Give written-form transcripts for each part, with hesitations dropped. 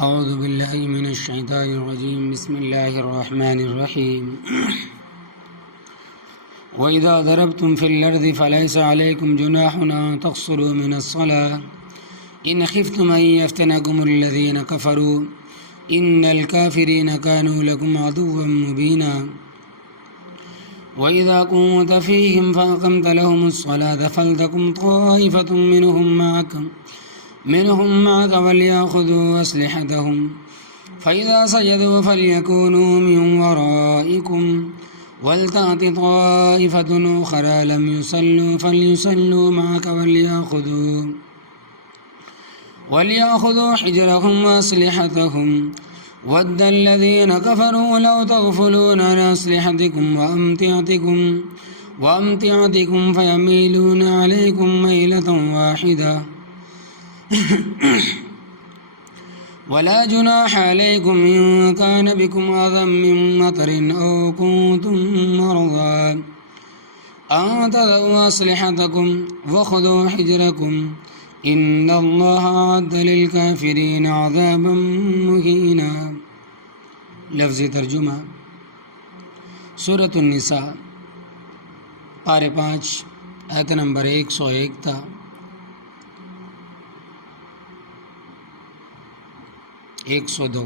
اعوذ باللہ من الشیطان الرجیم بسم اللہ الرحمن الرحیم وَإِذَا ضَرَبْتُمْ فِي الْأَرْضِ فَلَيْسَ عَلَيْكُمْ جُنَاحٌ أَن تَقْصُرُوا مِنَ الصَّلَاةِ إِنْ خِفْتُمْ أَن يَفْتِنَكُمُ الَّذِينَ كَفَرُوا إِنَّ الْكَافِرِينَ كَانُوا لَكُمْ عَدُوًّا مُّبِينًا وَإِذَا كُنتَ فِيهِمْ فَأَقَمْتَ لَهُمُ الصَّلَاةَ فَلْتَكُنْ طَائِفَةٌ منهم معك وليأخذوا أسلحتهم فإذا سجدوا فليكونوا من ورائكم ولتأت طائفة أخرى لم يصلوا فليصلوا معك وليأخذوا حجرهم وأسلحتهم ود الذين كفروا لو تغفلون عن أسلحتكم وأمتعتكم فيميلون عليكم ميلة واحدة ولا جناح عليكم إن كان بكم أذى من مطر أو كنتم مرضى أن تضعوا أسلحتكم وخذوا حجركم إن الله أعد للكافرين عذابا مهينا۔ لفظ ترجمہ سورۃ النساء پارے 5 آیت نمبر 101 تھا۔ 102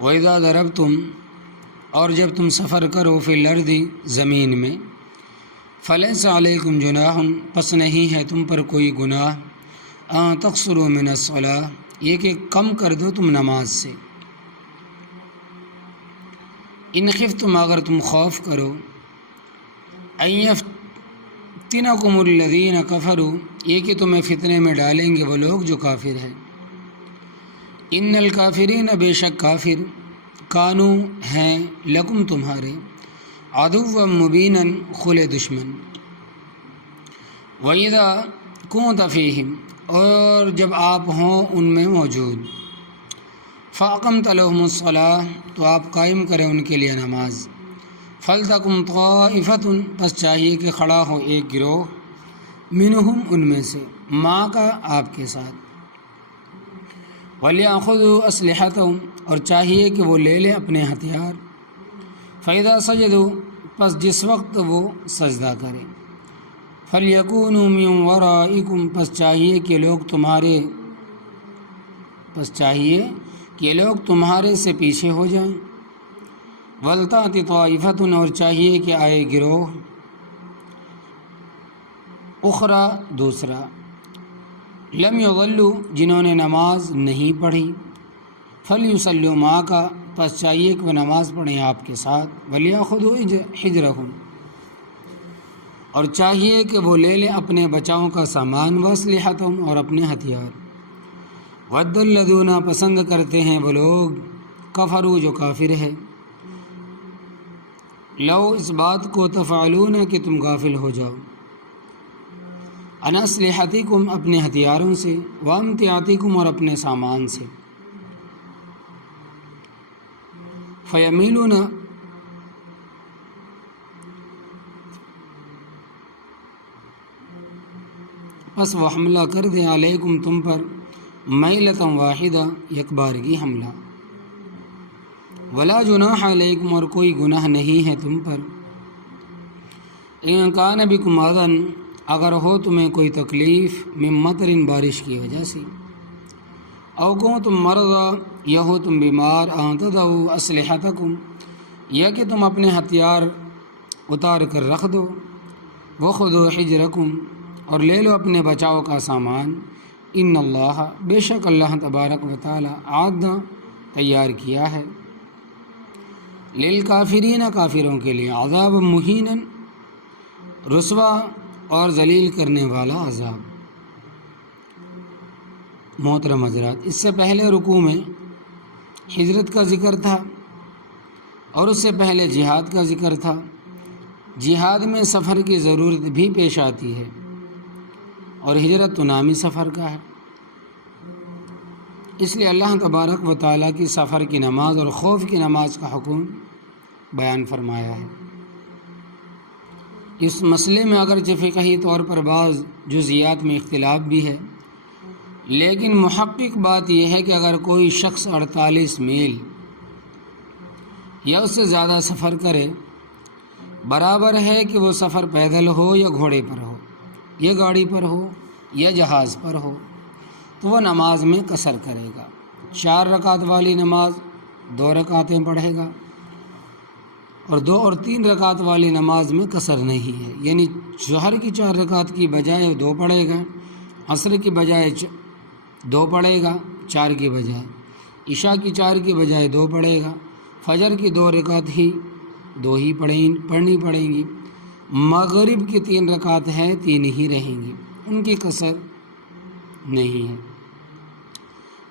وَإِذَا ضَرَبْتُمْ اور جب تم سفر کرو فی الارض زمین میں فَلَيْسَ عَلَيْكُمْ جُنَاحٌ پس نہیں ہے تم پر کوئی گناہ أَن تَقْصُرُوا مِنَ الصَّلَاةِ یہ کہ کم کر دو تم نماز سے، إِنْ خِفْتُمْ اگر تم خوف کرو أَن يَفْتِنَكُمُ الَّذِينَ كَفَرُوا یہ کہ تمہیں فتنے میں ڈالیں گے وہ لوگ جو کافر ہیں، إِنَّ الْكَافِرِينَ بے شک کافر کانوا ہیں لکم تمہارے عدوا مبینا کھلے دشمن، وَإِذَا كُنتَ فِيهِمْ اور جب آپ ہوں ان میں موجود، فَأَقَمْتَ لَهُمُ الصَّلَاةَ تو آپ قائم کریں ان کے لیے نماز، فَلْتَكُنْ طَائِفَةٌ پس چاہیے کہ کھڑا ہو ایک گروہ، منہم ان میں سے، ماں کا آپ کے ساتھ، وَلْيَأْخُذُوا أَسْلِحَتَهُمْ اور چاہیے کہ وہ لے لیں اپنے ہتھیار، فَإِذَا سَجَدُوا پس جس وقت وہ سجدہ کریں، فَلْيَكُونُوا مِن وَرَائِكُمْ پس چاہیے کہ لوگ تمہارے سے پیچھے ہو جائیں، وَلْتَأْتِ طَائِفَةٌ اور چاہیے کہ آئے گروہ، اخرى دوسرا، لم یضلوا جنہوں نے نماز نہیں پڑھی، فلیصلوا معک پس چاہیے کہ وہ نماز پڑھیں آپ کے ساتھ، ولیأخذوا حجرهم اور چاہیے کہ وہ لے لیں اپنے بچاؤں کا سامان، واسلحتهم اور اپنے ہتھیار، ود الذین پسند کرتے ہیں وہ لوگ کفروا جو کافر ہے، لو اس بات کو تفعلون کہ تم غافل ہو جاؤ، عن اسلحتکم اپنے ہتھیاروں سے، وامتعتکم اور اپنے سامان سے، فیمیلون پس وہ حملہ کر دیں، علیکم تم پر، میلۃ واحدہ یک بارگی حملہ، ولا جناح علیکم اور کوئی گناہ نہیں ہے تم پر، ان کان بکم اذی اگر ہو تمہیں کوئی تکلیف، من مطر بارش کی وجہ سے، او کنتم مرضی یا ہو تم بیمار، ان تضعوا اسلحتکم یا کہ تم اپنے ہتھیار اتار کر رکھ دو، وخذوا حجرکم اور لے لو اپنے بچاؤ کا سامان، ان اللہ بے شک اللہ تبارک و تعالی اعد تیار کیا ہے، للکافرین کافروں کے لیے، عذاب مہینا رسوا اور ذلیل کرنے والا عذاب۔ محترم حضرات، اس سے پہلے رکوع میں ہجرت کا ذکر تھا اور اس سے پہلے جہاد کا ذکر تھا۔ جہاد میں سفر کی ضرورت بھی پیش آتی ہے اور ہجرت تو نامی سفر کا ہے، اس لیے اللہ تبارک و تعالیٰ کی سفر کی نماز اور خوف کی نماز کا حکم بیان فرمایا ہے۔ اس مسئلے میں اگرچہ فقہی طور پر بعض جزیات میں اختلاف بھی ہے، لیکن محقق بات یہ ہے کہ اگر کوئی شخص 48 میل یا اس سے زیادہ سفر کرے، برابر ہے کہ وہ سفر پیدل ہو یا گھوڑے پر ہو یا گاڑی پر ہو یا جہاز پر ہو، تو وہ نماز میں قصر کرے گا۔ 4 رکعت والی نماز 2 رکعتیں پڑھے گا، اور 2 اور 3 رکعت والی نماز میں قصر نہیں ہے، یعنی ظہر کی 4 رکعت کی بجائے 2 پڑھے گا، عصر کی بجائے 2 پڑھے گا 4 کی بجائے، عشاء کی 4 کی بجائے 2 پڑھے گا، فجر کی 2 رکعت ہی 2 ہی پڑھنی پڑیں گی، مغرب کی 3 رکعت ہے 3 ہی رہیں گی، ان کی قصر نہیں ہے۔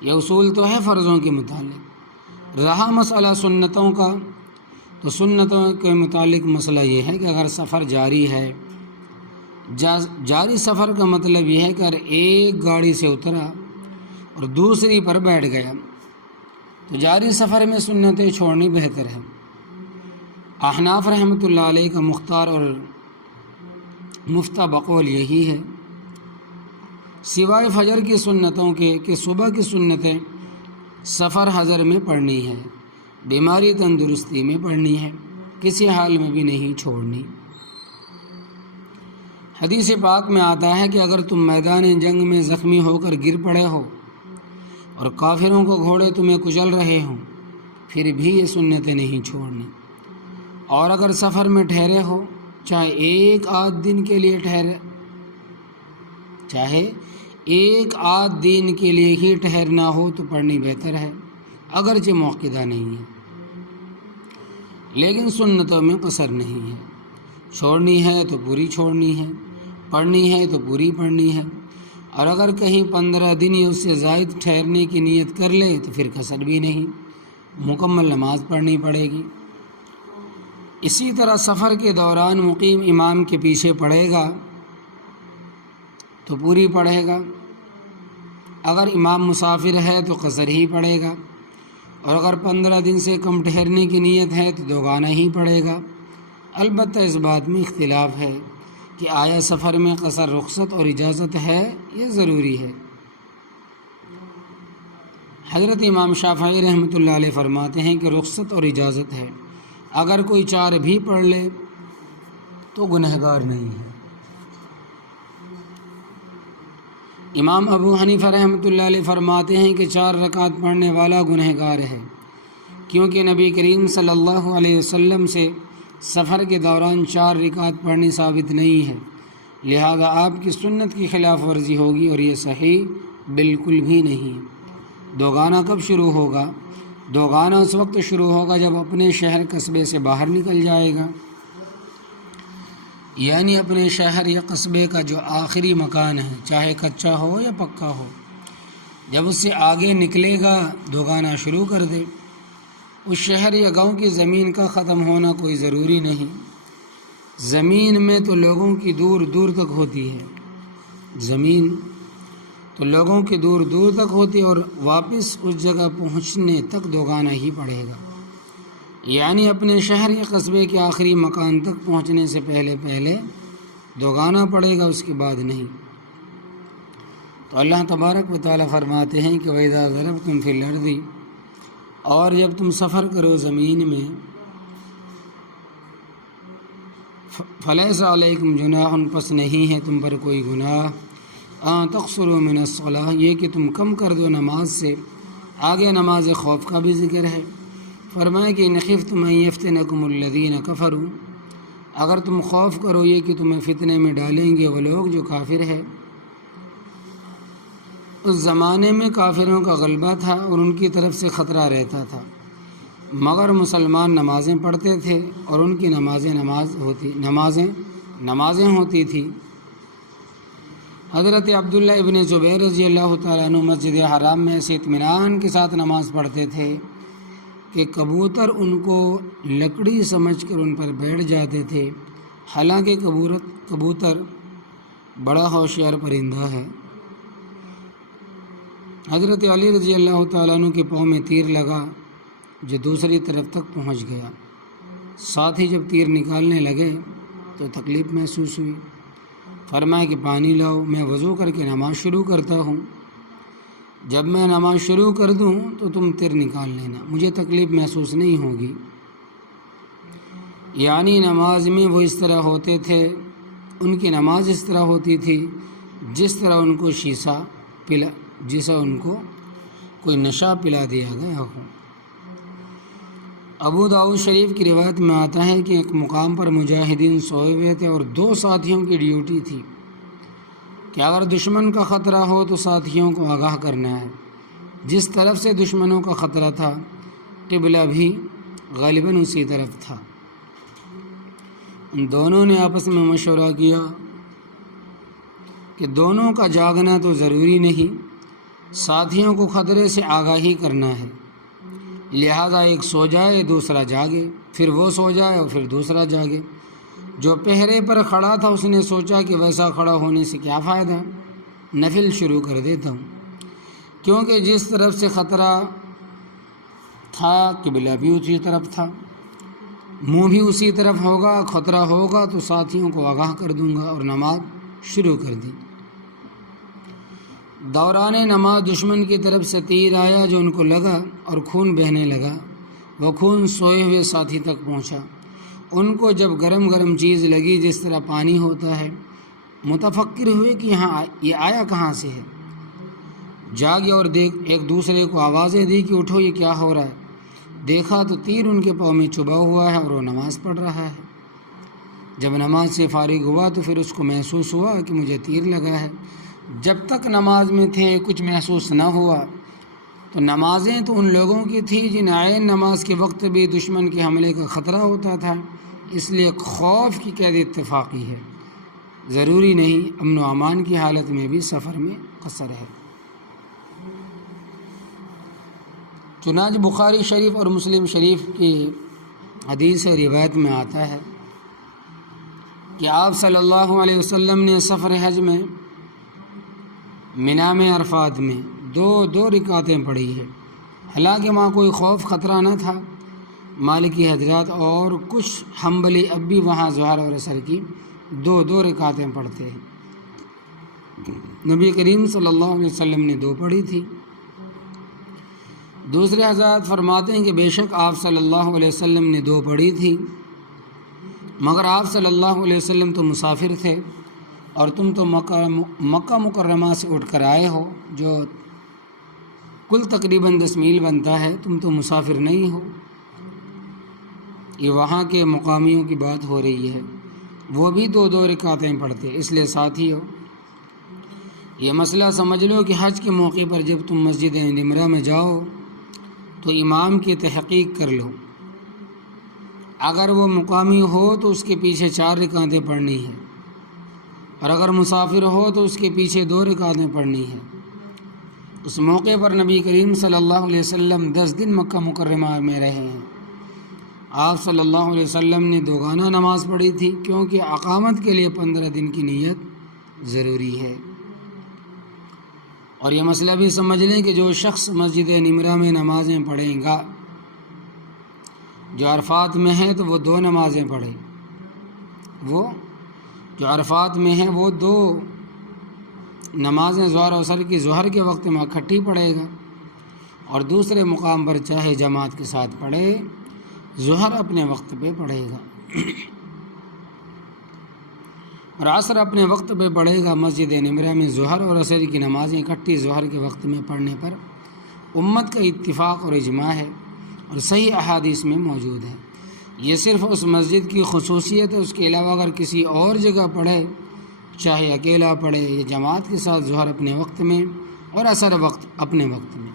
یہ اصول تو ہے فرضوں کے متعلق۔ رہا مسئلہ سنتوں کا، تو سنتوں کے متعلق مسئلہ یہ ہے کہ اگر سفر جاری ہے، جاری سفر کا مطلب یہ ہے کہ اگر ایک گاڑی سے اترا اور دوسری پر بیٹھ گیا تو جاری سفر میں سنتیں چھوڑنی بہتر ہے۔ احناف رحمۃ اللہ علیہ کا مختار اور مفتہ بقول یہی ہے، سوائے فجر کی سنتوں کے کہ صبح کی سنتیں سفر حضر میں پڑھنی ہے، بیماری تندرستی میں پڑھنی ہے، کسی حال میں بھی نہیں چھوڑنی۔ حدیث پاک میں آتا ہے کہ اگر تم میدان جنگ میں زخمی ہو کر گر پڑے ہو اور کافروں کو گھوڑے تمہیں کچل رہے ہوں، پھر بھی یہ سنتیں نہیں چھوڑنی، اور اگر سفر میں ٹھہرے ہو، چاہے ایک آدھ دن کے لیے ہی ٹھہرنا ہو تو پڑھنی بہتر ہے، اگرچہ موقدہ نہیں ہے، لیکن سنتوں میں قصر نہیں ہے۔ چھوڑنی ہے تو پوری چھوڑنی ہے، پڑھنی ہے تو پوری پڑھنی ہے، اور اگر کہیں 15 دن یا اس سے زائد ٹھہرنے کی نیت کر لے تو پھر قصر بھی نہیں، مکمل نماز پڑھنی پڑے گی۔ اسی طرح سفر کے دوران مقیم امام کے پیچھے پڑھے گا تو پوری پڑھے گا، اگر امام مسافر ہے تو قصر ہی پڑھے گا، اور اگر 15 دن سے کم ٹھہرنے کی نیت ہے تو 2 گانا ہی پڑھے گا۔ البتہ اس بات میں اختلاف ہے کہ آیا سفر میں قصر رخصت اور اجازت ہے یہ ضروری ہے۔ حضرت امام شافعی رحمۃ اللہ علیہ فرماتے ہیں کہ رخصت اور اجازت ہے، اگر کوئی 4 بھی پڑھ لے تو گنہگار نہیں ہے۔ امام ابو حنیفہ رحمۃ اللہ علیہ فرماتے ہیں کہ 4 رکعت پڑھنے والا گنہگار ہے، کیونکہ نبی کریم صلی اللہ علیہ وسلم سے سفر کے دوران 4 رکعت پڑھنی ثابت نہیں ہے، لہذا آپ کی سنت کی خلاف ورزی ہوگی، اور یہ صحیح بالکل بھی نہیں۔ 2 گانا کب شروع ہوگا؟ 2 گانا اس وقت شروع ہوگا جب اپنے شہر قصبے سے باہر نکل جائے گا، یعنی اپنے شہر یا قصبے کا جو آخری مکان ہے، چاہے کچا ہو یا پکا ہو، جب اس سے آگے نکلے گا 2 گانا شروع کر دے۔ اس شہر یا گاؤں کی زمین کا ختم ہونا کوئی ضروری نہیں، زمین میں تو لوگوں کی دور دور تک ہوتی ہے، زمین تو لوگوں کی دور دور تک ہوتی ہے، اور واپس اس جگہ پہنچنے تک 2 گانا ہی پڑے گا، یعنی اپنے شہر یا قصبے کے آخری مکان تک پہنچنے سے پہلے 2 گانا پڑے گا، اس کے بعد نہیں۔ تو اللہ تبارک و تعالیٰ فرماتے ہیں کہ وَإِذَا ضَرَبْتُمْ فِي الْأَرْضِ، اور جب تم سفر کرو زمین میں، فَلَيْسَ عَلَيْكُمْ جُنَاحٌ، پس نہیں ہے تم پر کوئی گناہ، أَن تَقْصُرُوا مِنَ الصَّلَاةِ، یہ کہ تم کم کر دو نماز سے۔ آگے نماز خوف کا بھی ذکر ہے، فرمایا کہ إِنْ خِفْتُمْ أَن يَفْتِنَكُمُ الَّذِينَ كَفَرُوا، اگر تم خوف کرو یہ کہ تمہیں فتنے میں ڈالیں گے وہ لوگ جو کافر ہے۔ اس زمانے میں کافروں کا غلبہ تھا اور ان کی طرف سے خطرہ رہتا تھا، مگر مسلمان نمازیں پڑھتے تھے اور ان کی نمازیں ہوتی تھی۔ حضرت عبداللہ ابن زبیر رضی اللہ تعالیٰ عنہ مسجد حرام میں ایسے اطمینان کے ساتھ نماز پڑھتے تھے کہ کبوتر ان کو لکڑی سمجھ کر ان پر بیٹھ جاتے تھے، حالانکہ کبوتر بڑا ہوشیار پرندہ ہے۔ حضرت علی رضی اللہ تعالیٰ عنہ کے پاؤں میں تیر لگا جو دوسری طرف تک پہنچ گیا، ساتھ ہی جب تیر نکالنے لگے تو تکلیف محسوس ہوئی۔ فرمایا کہ پانی لاؤ، میں وضو کر کے نماز شروع کرتا ہوں، جب میں نماز شروع کر دوں تو تم تیر نکال لینا، مجھے تکلیف محسوس نہیں ہوگی۔ یعنی نماز میں وہ اس طرح ہوتے تھے، ان کی نماز اس طرح ہوتی تھی جس طرح ان کو جیسا ان کو کوئی نشہ پلا دیا گیا ہو۔ ابو داؤد شریف کی روایت میں آتا ہے کہ ایک مقام پر مجاہدین سوئے ہوئے تھے اور 2 ساتھیوں کی ڈیوٹی تھی کہ اگر دشمن کا خطرہ ہو تو ساتھیوں کو آگاہ کرنا ہے۔ جس طرف سے دشمنوں کا خطرہ تھا قبلہ بھی غالباً اسی طرف تھا۔ ان دونوں نے آپس میں مشورہ کیا کہ دونوں کا جاگنا تو ضروری نہیں، ساتھیوں کو خطرے سے آگاہی کرنا ہے، لہذا ایک سو جائے دوسرا جاگے، پھر وہ سو جائے اور پھر دوسرا جاگے۔ جو پہرے پر کھڑا تھا اس نے سوچا کہ ویسا کھڑا ہونے سے کیا فائدہ، نفل شروع کر دیتا ہوں، کیونکہ جس طرف سے خطرہ تھا قبلہ بھی اسی طرف تھا، منہ بھی اسی طرف ہوگا، خطرہ ہوگا تو ساتھیوں کو آگاہ کر دوں گا، اور نماز شروع کر دی۔ دوران نماز دشمن کی طرف سے تیر آیا جو ان کو لگا اور خون بہنے لگا، وہ خون سوئے ہوئے ساتھی تک پہنچا۔ ان کو جب گرم گرم چیز لگی جس طرح پانی ہوتا ہے، متفکر ہوئے کہ یہ آیا کہاں سے ہے، جاگے اور ایک دوسرے کو آوازیں دی کہ اٹھو، یہ کیا ہو رہا ہے۔ دیکھا تو تیر ان کے پاؤں میں چبھا ہوا ہے اور وہ نماز پڑھ رہا ہے۔ جب نماز سے فارغ ہوا تو پھر اس کو محسوس ہوا کہ مجھے تیر لگا ہے۔ جب تک نماز میں تھے کچھ محسوس نہ ہوا، تو نمازیں تو ان لوگوں کی تھی جن عین نماز کے وقت بھی دشمن کے حملے کا خطرہ ہوتا تھا، اس لیے خوف کی قید اتفاقی ہے، ضروری نہیں امن و امان کی حالت میں بھی سفر میں قصر ہے۔ چنانچہ بخاری شریف اور مسلم شریف کی حدیث روایت میں آتا ہے کہ آپ صلی اللہ علیہ وسلم نے سفر حج میں منی میں عرفات میں دو رکعتیں پڑھی ہے، حالانکہ وہاں کوئی خوف خطرہ نہ تھا۔ مالکی حضرات اور کچھ حنبلی اب بھی وہاں ظہر اور عصر کی دو رکعتیں پڑھتے ہیں۔ نبی کریم صلی اللہ علیہ وسلم نے 2 پڑھی تھی۔ دوسرے حضرات فرماتے ہیں کہ بے شک آپ صلی اللہ علیہ وسلم نے 2 پڑھی تھی، مگر آپ صلی اللہ علیہ وسلم تو مسافر تھے اور تم تو مکہ مکرمہ سے اٹھ کر آئے ہو، جو کل تقریباً 10 میل بنتا ہے، تم تو مسافر نہیں ہو۔ یہ وہاں کے مقامیوں کی بات ہو رہی ہے، وہ بھی 2 رکعتیں پڑھتے۔ اس لیے ساتھیو، یہ مسئلہ سمجھ لو کہ حج کے موقع پر جب تم مسجد نمرہ میں جاؤ تو امام کی تحقیق کر لو، اگر وہ مقامی ہو تو اس کے پیچھے 4 رکعتیں پڑھنی ہے، اور اگر مسافر ہو تو اس کے پیچھے 2 رکعتیں پڑھنی ہے۔ اس موقع پر نبی کریم صلی اللہ علیہ وسلم 10 دن مکہ مکرمہ میں رہے ہیں۔ آپ صلی اللہ علیہ وسلم نے 2 گانا نماز پڑھی تھی، کیونکہ اقامت کے لیے 15 دن کی نیت ضروری ہے۔ اور یہ مسئلہ بھی سمجھ لیں کہ جو شخص مسجد نمرہ میں نمازیں پڑھیں گا، جو عرفات میں ہے تو وہ 2 نمازیں پڑھے، وہ جو عرفات میں ہیں وہ 2 نمازیں ظہر و عصر کی ظہر کے وقت میں اکٹھی پڑھے گا، اور دوسرے مقام پر چاہے جماعت کے ساتھ پڑھے، ظہر اپنے وقت پہ پڑھے گا اور عصر اپنے وقت پہ پڑھے گا۔ مسجد نمرہ میں ظہر اور عصر کی نمازیں اکٹھی ظہر کے وقت میں پڑھنے پر امت کا اتفاق اور اجماع ہے، اور صحیح احادیث میں موجود ہے۔ یہ صرف اس مسجد کی خصوصیت ہے، اس کے علاوہ اگر کسی اور جگہ پڑھے، چاہے اکیلا پڑھے یا جماعت کے ساتھ، ظہر اپنے وقت میں اور عصر وقت اپنے وقت میں۔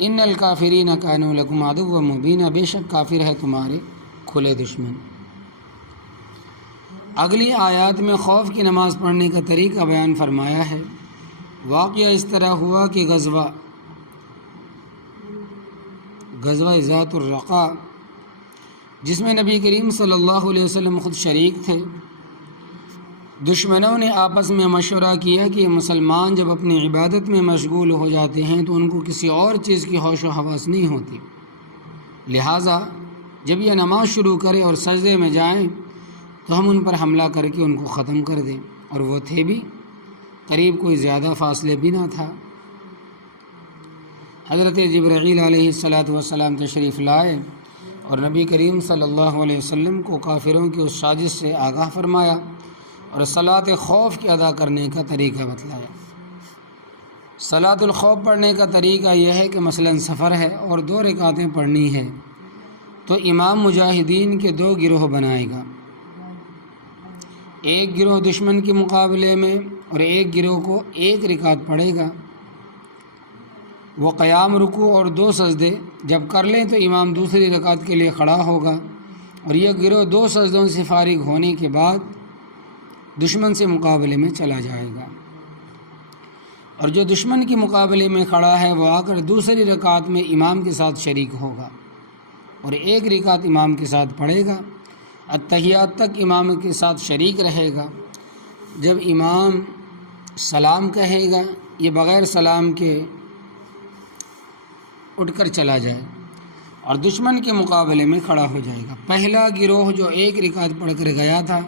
ان الکافرین کانوا لکم عدوا مبینا، بے شک کافر ہے تمہارے کھلے دشمن۔ اگلی آیات میں خوف کی نماز پڑھنے کا طریقہ بیان فرمایا ہے۔ واقعہ اس طرح ہوا کہ غزوہ ذات الرقاع، جس میں نبی کریم صلی اللہ علیہ وسلم خود شریک تھے، دشمنوں نے آپس میں مشورہ کیا کہ مسلمان جب اپنی عبادت میں مشغول ہو جاتے ہیں تو ان کو کسی اور چیز کی ہوش و حواس نہیں ہوتی، لہٰذا جب یہ نماز شروع کرے اور سجدے میں جائیں تو ہم ان پر حملہ کر کے ان کو ختم کر دیں، اور وہ تھے بھی قریب، کوئی زیادہ فاصلے بھی نہ تھا۔ حضرت جبرائیل علیہ السلام تشریف لائے اور نبی کریم صلی اللہ علیہ وسلم کو کافروں کی اس سازش سے آگاہ فرمایا اور صلاۃ خوف کے ادا کرنے کا طریقہ بتلایا۔ صلاۃ الخوف پڑھنے کا طریقہ یہ ہے کہ مثلا سفر ہے اور 2 رکعتیں پڑھنی ہے، تو امام مجاہدین کے 2 گروہ بنائے گا، ایک گروہ دشمن کے مقابلے میں اور ایک گروہ کو 1 رکعت پڑھے گا۔ وہ قیام، رکوع اور 2 سجدے جب کر لیں تو امام دوسری رکعت کے لیے کھڑا ہوگا، اور یہ گروہ 2 سجدوں سے فارغ ہونے کے بعد دشمن سے مقابلے میں چلا جائے گا، اور جو دشمن کے مقابلے میں کھڑا ہے وہ آ کر دوسری رکعت میں امام کے ساتھ شریک ہوگا اور 1 رکعت امام کے ساتھ پڑھے گا، اتحیات تک امام کے ساتھ شریک رہے گا۔ جب امام سلام کہے گا، یہ بغیر سلام کے اٹھ کر چلا جائے اور دشمن کے مقابلے میں کھڑا ہو جائے گا۔ پہلا گروہ جو 1 رکعت پڑھ کر گیا تھا،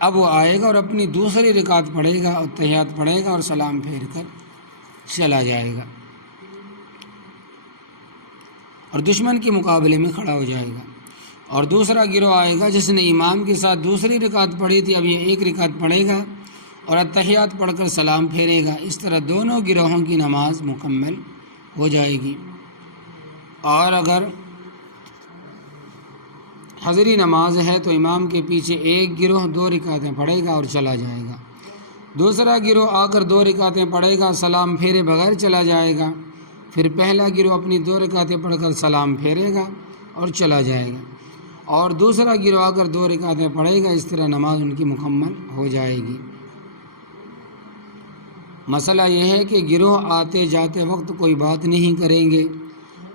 اب وہ آئے گا اور اپنی دوسری رکعت پڑھے گا، اتحیات پڑھے گا اور سلام پھیر کر چلا جائے گا اور دشمن کے مقابلے میں کھڑا ہو جائے گا۔ اور دوسرا گروہ آئے گا جس نے امام کے ساتھ دوسری رکعت پڑھی تھی، اب یہ 1 رکعت پڑھے گا اور اتحیات پڑھ کر سلام پھیرے گا۔ اس طرح دونوں گروہوں کی نماز مکمل ہو جائے گی۔ اور اگر حضری نماز ہے تو امام کے پیچھے ایک گروہ 2 رکعتیں پڑھے گا اور چلا جائے گا، دوسرا گروہ آ کر 2 رکعتیں پڑھے گا، سلام پھیرے بغیر چلا جائے گا، پھر پہلا گروہ اپنی 2 رکعتیں پڑھ کر سلام پھیرے گا اور چلا جائے گا، اور دوسرا گروہ آ کر 2 رکعتیں پڑھے گا۔ اس طرح نماز ان کی مکمل ہو جائے گی۔ مسئلہ یہ ہے کہ گروہ آتے جاتے وقت کوئی بات نہیں کریں گے،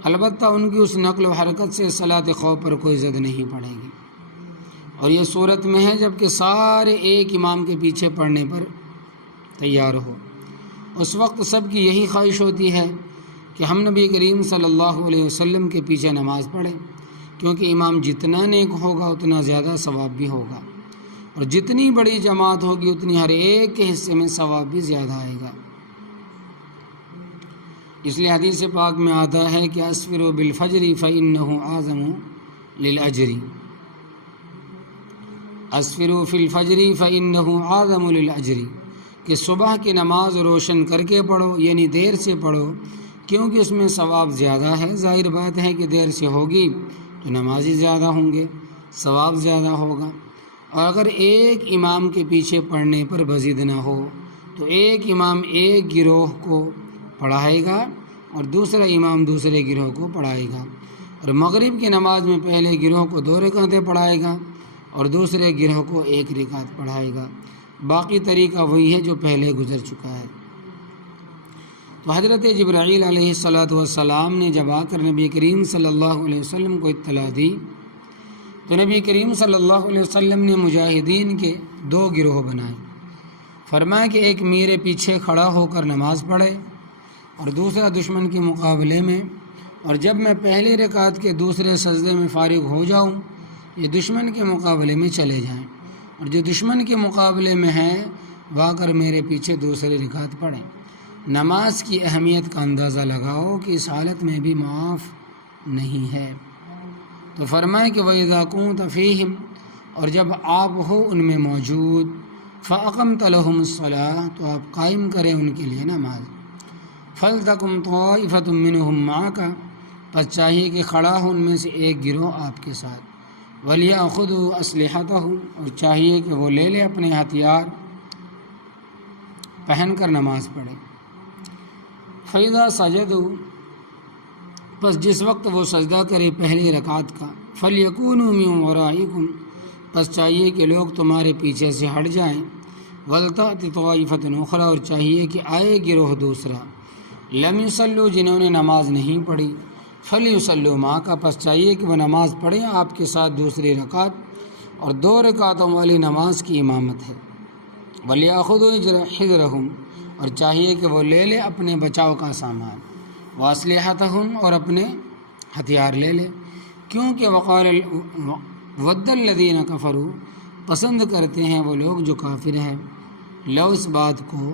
البتہ ان کی اس نقل و حرکت سے صلاۃ خوف پر کوئی زد نہیں پڑے گی، اور یہ صورت میں ہے جب کہ سارے ایک امام کے پیچھے پڑھنے پر تیار ہو۔ اس وقت سب کی یہی خواہش ہوتی ہے کہ ہم نبی کریم صلی اللہ علیہ وسلم کے پیچھے نماز پڑھیں، کیونکہ امام جتنا نیک ہوگا اتنا زیادہ ثواب بھی ہوگا، اور جتنی بڑی جماعت ہوگی اتنی ہر ایک کے حصے میں ثواب بھی زیادہ آئے گا۔ اس لیے حدیث پاک میں آتا ہے کہ اسفروا بالفجر فإنہ اعظم للأجر، اسفروا فی الفجر فإنہ اعظم للأجر، کہ صبح کی نماز روشن کر کے پڑھو، یعنی دیر سے پڑھو، کیونکہ اس میں ثواب زیادہ ہے۔ ظاہر بات ہے کہ دیر سے ہوگی تو نمازی زیادہ ہوں گے، ثواب زیادہ ہوگا، اور اگر ایک امام کے پیچھے پڑھنے پر مزید نہ ہو تو ایک امام ایک گروہ کو پڑھائے گا اور دوسرا امام دوسرے گروہ کو پڑھائے گا، اور مغرب کی نماز میں پہلے گروہ کو 2 رکعتیں پڑھائے گا اور دوسرے گروہ کو 1 رکعت پڑھائے گا۔ باقی طریقہ وہی ہے جو پہلے گزر چکا ہے۔ تو حضرت جبرائیل علیہ السلام نے جب آ کر نبی کریم صلی اللہ علیہ وسلم کو اطلاع دی تو نبی کریم صلی اللہ علیہ وسلم نے مجاہدین کے 2 گروہ بنائے، فرمایا کہ ایک میرے پیچھے کھڑا ہو کر نماز پڑھے اور دوسرا دشمن کے مقابلے میں، اور جب میں پہلی رکعت کے دوسرے سجدے میں فارغ ہو جاؤں یہ دشمن کے مقابلے میں چلے جائیں، اور جو دشمن کے مقابلے میں ہیں وہ آ کر میرے پیچھے دوسری رکعت پڑھیں۔ نماز کی اہمیت کا اندازہ لگاؤ کہ اس حالت میں بھی معاف نہیں ہے۔ تو فرمائے کہ وَإِذَا كُنتَ فِيهِمْ، اور جب آپ ہو ان میں موجود، فَأَقَمْتَ لَهُمُ الصَّلَاةَ، تو آپ قائم کریں ان کے لیے نماز، فَلْتَقُمْ طَائِفَةٌ مِّنْهُمْ مَعَكَ، پس چاہیے کہ کھڑا ہو ان میں سے ایک گروہ آپ کے ساتھ، وَلْيَأْخُذُوا أَسْلِحَتَهُمْ، اور چاہیے کہ وہ لے لے اپنے ہتھیار، پہن کر نماز پڑھے۔ فَإِذَا سَجَدُوا، پس جس وقت وہ سجدہ کرے پہلی رکعت کا، فَلْيَكُونُوا مِنْ وَرَائِكُمْ، پس چاہیے کہ لوگ تمہارے پیچھے سے ہٹ جائیں، وَلْتَأْتِ طَائِفَةٌ أُخْرَىٰ، اور چاہیے کہ آئے گروہ دوسرا، لَمْ يُصَلُّوا، جنہوں نے نماز نہیں پڑھی، فَلْيُصَلُّوا مَعَكَ، پس چاہیے کہ وہ نماز پڑھیں آپ کے ساتھ دوسری رکعت، اور 2 رکعتوں والی نماز کی امامت ہے، وَلْيَأْخُذُوا حِذْرَهُمْ، اور چاہیے کہ وہ لے لے اپنے بچاؤ کا سامان، وَأَسْلِحَتَهُمْ، اور اپنے ہتھیار لے لے، کیونکہ وَقَالَ وَدَّ الَّذِينَ كَفَرُوا، پسند کرتے ہیں وہ لوگ جو کافر ہیں، لو اس بات کو،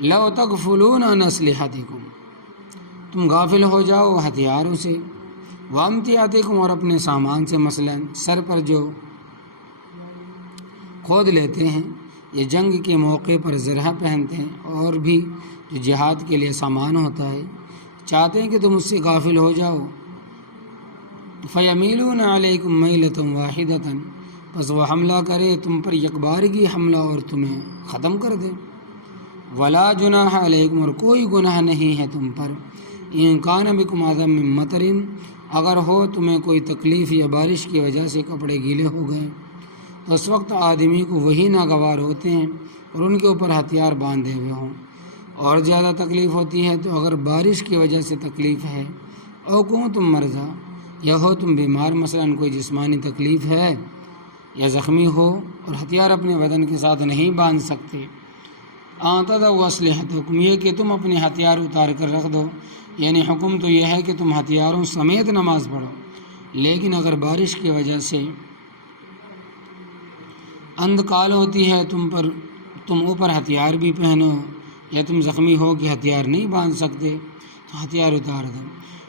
لو تغفلون عن اسلحتکم، تم غافل ہو جاؤ ہتھیاروں سے، وامتیاتکم، اور اپنے سامان سے، مثلا سر پر جو کھود لیتے ہیں، یہ جنگ کے موقع پر زرہ پہنتے ہیں، اور بھی جو جہاد کے لیے سامان ہوتا ہے، چاہتے ہیں کہ تم اس سے غافل ہو جاؤ۔ فَيَمِيلُونَ عَلَيْكُمْ مَيْلَةً وَاحِدَةً، پس وہ حملہ کرے تم پر یکبارگی حملہ اور تمہیں ختم کر دے۔ وَلَا جُنَاحَ عَلَيْكُمْ، اور کوئی گناہ نہیں ہے تم پر، إِن كَانَ بِكُمْ أَذًى مِّن مَطَرٍ، اگر ہو تمہیں کوئی تکلیف یا بارش کی وجہ سے کپڑے گیلے ہو گئے، تو اس وقت آدمی کو وہی ناگوار ہوتے ہیں اور ان کے اوپر ہتھیار باندھے ہوئے ہوں۔ اور زیادہ تکلیف ہوتی ہے تو اگر بارش کی وجہ سے تکلیف ہے، او کنتم مرضی، یا ہو تم بیمار، مثلا کوئی جسمانی تکلیف ہے یا زخمی ہو اور ہتھیار اپنے بدن کے ساتھ نہیں باندھ سکتے، ان تضعوا اسلحتکم، یہ کہ تم اپنے ہتھیار اتار کر رکھ دو، یعنی حکم تو یہ ہے کہ تم ہتھیاروں سمیت نماز پڑھو، لیکن اگر بارش کی وجہ سے اندکال ہوتی ہے تم اوپر ہتھیار بھی پہنو، یا تم زخمی ہو کہ ہتھیار نہیں باندھ سکتے تو ہتھیار اتار دو،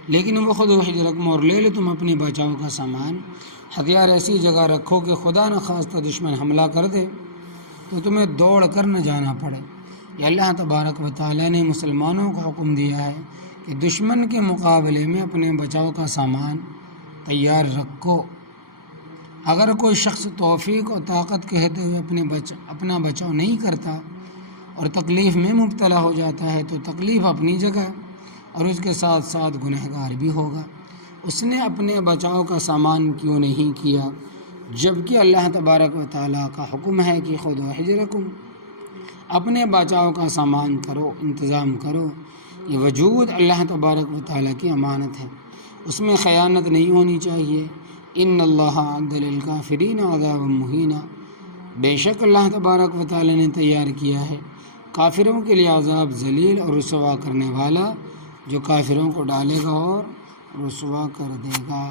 لیکن وہ خود حجرکم، اور لے لو تم اپنے بچاؤ کا سامان، ہتھیار ایسی جگہ رکھو کہ خدا نخواستہ دشمن حملہ کر دے تو تمہیں دوڑ کر نہ جانا پڑے۔ یہ اللہ تبارک و تعالیٰ نے مسلمانوں کو حکم دیا ہے کہ دشمن کے مقابلے میں اپنے بچاؤ کا سامان تیار رکھو۔ اگر کوئی شخص توفیق اور طاقت کہتے ہوئے اپنا بچاؤ نہیں کرتا اور تکلیف میں مبتلا ہو جاتا ہے تو تکلیف اپنی جگہ اور اس کے ساتھ ساتھ گنہگار بھی ہوگا۔ اس نے اپنے بچاؤ کا سامان کیوں نہیں کیا، جبکہ اللہ تبارک و تعالیٰ کا حکم ہے کہ خذوا حجرکم، اپنے بچاؤ کا سامان کرو، انتظام کرو۔ یہ وجود اللہ تبارک و تعالیٰ کی امانت ہے، اس میں خیانت نہیں ہونی چاہیے۔ ان اللہ اعد للکافرین عذابا مہینا، بے شک اللہ تبارک و تعالیٰ نے تیار کیا ہے کافروں کے لیے عذاب ذلیل اور رسوا کرنے والا، جو کافروں کو ڈالے گا اور رسوا کر دے گا۔